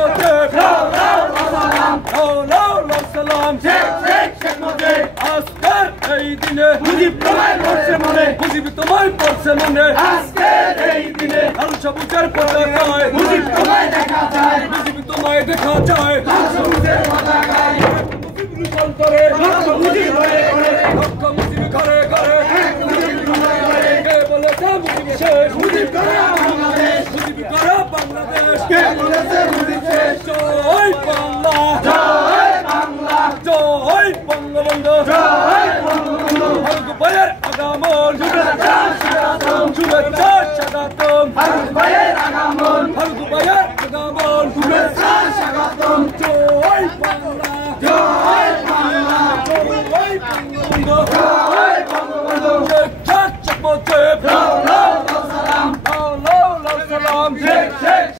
মুজিব সালাম শেখ মুজিব আজকের এই দিনে মুজিব তোমায় পড়ছে মনে মুজিব তোমায় পড়ছে মনে আজকের এই দিনে লাল সবুজের পতাকায় মুজিব তোমায় দেখা যায় মুজিব তোমায় দেখা যায় লাল সবুজের পতাকায় মুজিব রূপন করে মুজিব হয়ে করে মুজিব ঘরে ঘরে কে বলেছে মুজিব শেষ মুজিব করে বাংলাদেশ মুজিব করে বাংলাদেশ কে বলেছে মুজিব শেষ জয় বাংলা জয় বাংলা জয় বঙ্গবন্ধু জয় বঙ্গবন্ধু ফারুক ভাইয়ের আগমন শুভেচ্ছা স্বাগতম শুভেচ্ছা স্বাগতম ফারুক ভাইয়ের আগমন ফারুক ভাইয়ের আগমন শুভেচ্ছা স্বাগতম জয় বাংলা জয় বাংলা জয় বঙ্গবন্ধু জয় বঙ্গবন্ধু শেখ মুজিব লাল সালাম শেখ